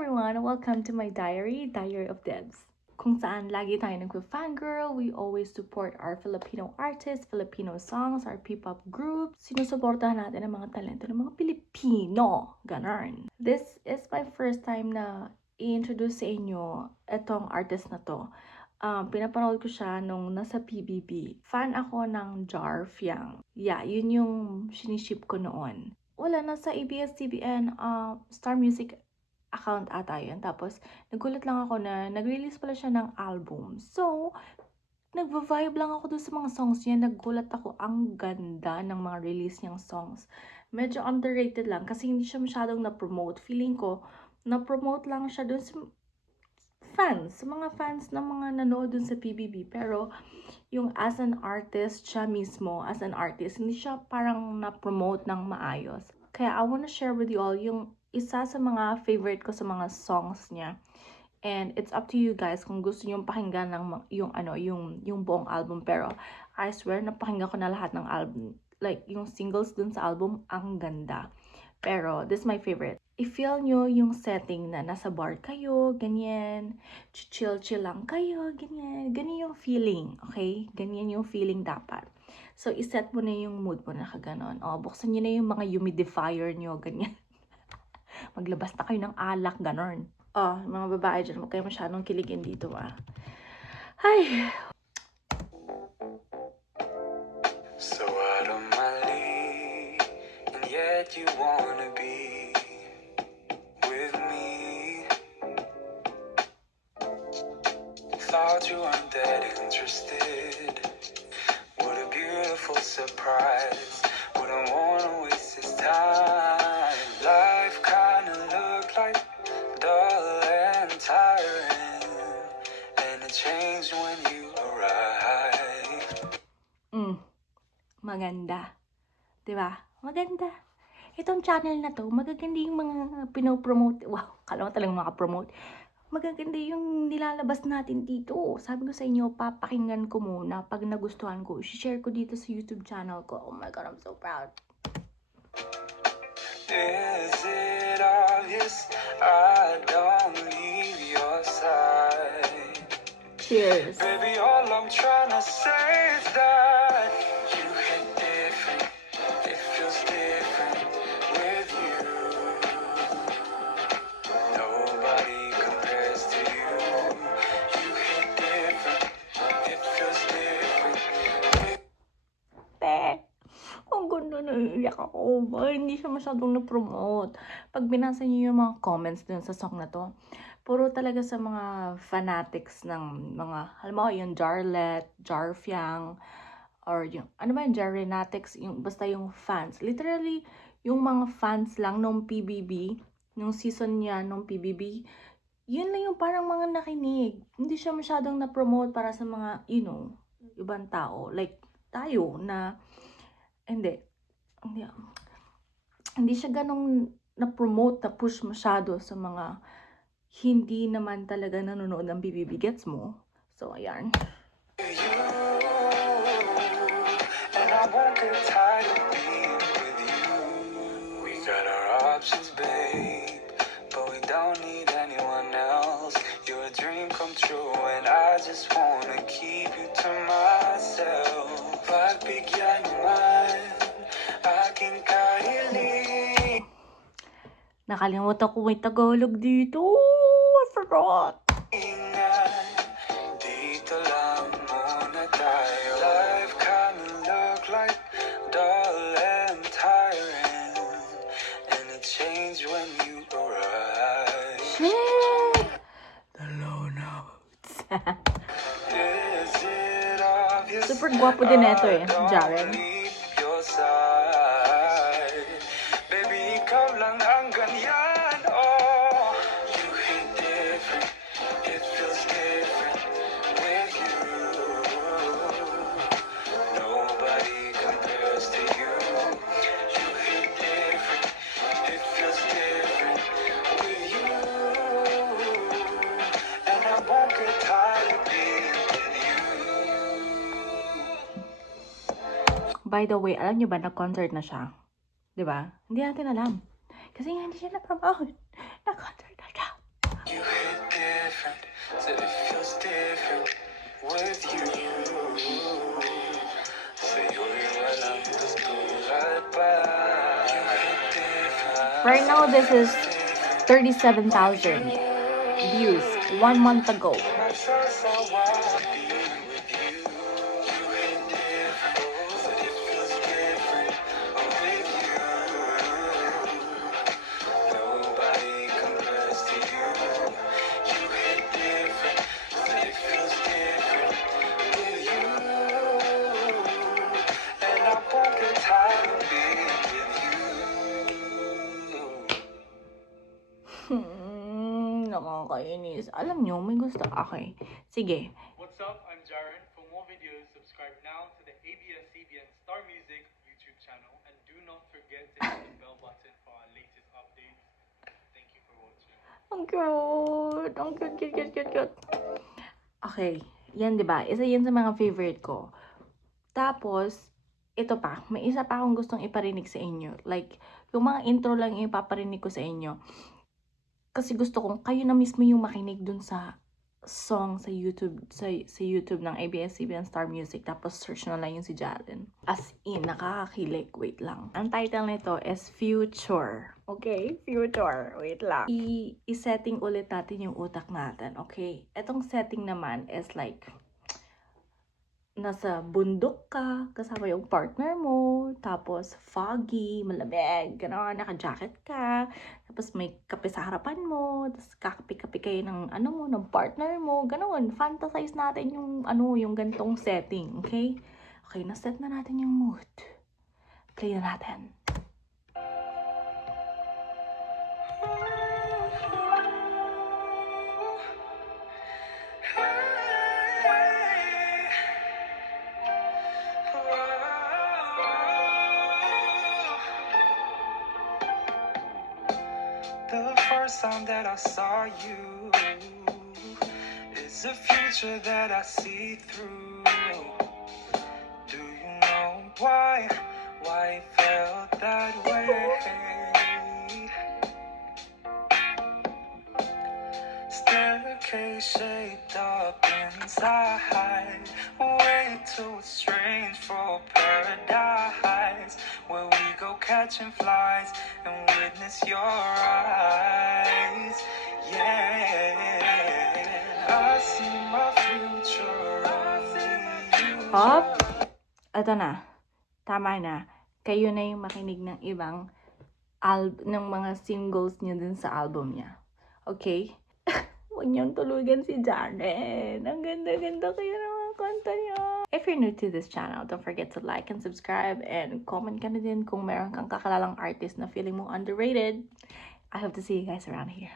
everyone! Welcome to my Diary of Debs. Kung saan lagi tayo nagpa-fangirl, we always support our Filipino artists, Filipino songs, our P-pop groups. Sinusuportahan natin ang mga talento ng mga Pilipino. Ganon. This is my first time na i-introduce sa inyo itong artist na to. Pinapanood ko siya nung nasa PBB. Fan ako ng Jar Fiang. Yeah, yun yung siniship ko noon. Wala, nasa ABS-CBN Star Music account ata yun. Tapos, nagulat lang ako na nag-release pala siya ng album. So, nagva-vibe lang ako dun sa mga songs niya. Nagulat ako, ang ganda ng mga release niyang songs. Medyo underrated lang kasi hindi siya masyadong na-promote. Feeling ko, na-promote lang siya dun sa mga fans ng mga nanood dun sa PBB. Pero, yung as an artist, siya mismo, as an artist, hindi siya parang na-promote ng maayos. Kaya I wanna share with you all yung isa sa mga favorite ko sa mga songs niya. And it's up to you guys kung gusto niyo pakinggan ng yung buong album. Pero I swear napakinggan ko na lahat ng album. Like yung singles dun sa album, ang ganda. Pero this is my favorite. I-feel nyo yung setting na nasa bar kayo, ganyan, chill lang kayo, ganyan. Ganyan yung feeling, okay? Ganyan yung feeling dapat. So, iset mo na yung mood mo na kaganon. O, buksan nyo na yung mga humidifier nyo, ganyan. Maglabas na kayo ng alak, ganon. Oh, mga babae dyan, huwag kayo masyadong kiligin dito, Ay! So out of my league, and yet you wanna be with me. Thought you weren't that interested. What a beautiful surprise. Wouldn't wanna waste this time. Life kinda looked like dull and tiring, and it changed when you arrived. Maganda. Diba? Maganda. Itong channel na to, magaganda yung mga pinopromote. Wow, kala mo talagang makapromote. Magaganda yung nilalabas natin dito. Sabi ko sa inyo, papakinggan ko muna. Pag nagustuhan ko, share ko dito sa YouTube channel ko. Oh my God, I'm so proud. Is it obvious I don't leave your side? Cheers. Baby, all I'm trying to say is that you hit different. It feels different with you. Nobody compares to you. You hit different. It feels different. Ang ganda, naiiyak ako. Hindi siya masyadong na-promote. Pag binasa niyo yung mga comments dun sa song na to, puro talaga sa mga fanatics ng mga, alam mo, yung Jarlet, Jarfiang, or yung, ano ba yung Jarrenatics, yung, basta yung fans. Literally, yung mga fans lang nung PBB, nung season niya nung PBB, yun lang yung parang mga nakinig. Hindi siya masyadong na-promote para sa mga, ibang tao. Like, tayo na, hindi siya ganong na-promote, na-push masyado sa mga hindi naman talaga nanonood ng BBB, gets mo? So, ayan. And I won't get tired of being with you. We got our options, babe, but we don't need anyone else. You're a dream come true, and I just wanna keep you to myself. Pagbigyan naman, aking kahiling. Nakalimutan ko may Tagalog dito. I forgot. Dito lang muna tayo. Life kinda look like dull and tiring, and it changed when you arrived. Shit! The low notes. Is it obvious? Super gwapo din ito si Jaren. Your side. Baby, ikaw lang ang ganyan. Oh, you hit different. It feels different with you. Nobody compares to you. You hit different. It feels different with you. And I won't get tired of being with you. By the way, alam niyo ba na-concert na siya? Diba? Hindi natin alam. Kasi nga hindi siya na-promote. Na-concert na siya. different. Said it feels different with you. Say you'll be right now, just go right by. You hit different. Right now, this is 37,000 views 1 month ago. My trust, I wanna be with you. You hit different. Said it feels different with you. Nobody compares to you. You hit different. Said it feels different with you. And I won't get tired of being with you. Nakakainis. Alam nyo, may gusto. Okay. Sige. What's up? I'm Jaren. For more videos, subscribe now to the ABS-CBN Star Music YouTube channel and do not forget to hit the bell button for our latest updates. Thank you for watching. Ang cute. Ang cute. Okay. Yan, di ba? Isa yan sa mga favorite ko. Tapos, ito pa. May isa pa akong gustong iparinig sa inyo. Like, yung mga intro lang yung ipaparinig ko sa inyo. Kasi gusto kong kayo na mismo yung makinig dun sa song sa YouTube, sa YouTube ng ABS-CBN Star Music. Tapos search na lang yung si Jaren. As in, nakakakilig. Wait lang. Ang title nito is Future. Okay? Future. Wait lang. I-setting ulit natin yung utak natin. Okay? Etong setting naman is like, nasa bundok ka, kasama yung partner mo, tapos foggy, malamig, gano'n, naka-jacket ka, tapos may kape sa harapan mo, tapos kakape-kape kayo ng, ng partner mo, gano'n, fantasize natin yung, yung gantong setting, okay? Okay, na-set na natin yung mood. Play na natin. The first time that I saw you is a future that I see through. Do you know why it felt that way? Staircase shaped up inside, way too strange for paradise, where we go catching flies and witness your eyes. Yeah, I see my future. Hop! Ito na. Tama na. Kayo na yung makinig ng ibang ng mga singles niya dun sa album niya. Okay? Huwag niyong tulugan si Jaren. Ang ganda-ganda kaya ng mga kanta niya. If you're new to this channel, don't forget to like and subscribe and comment ka na din kung meron kang kakalalang artist na feeling mo underrated. I hope to see you guys around here.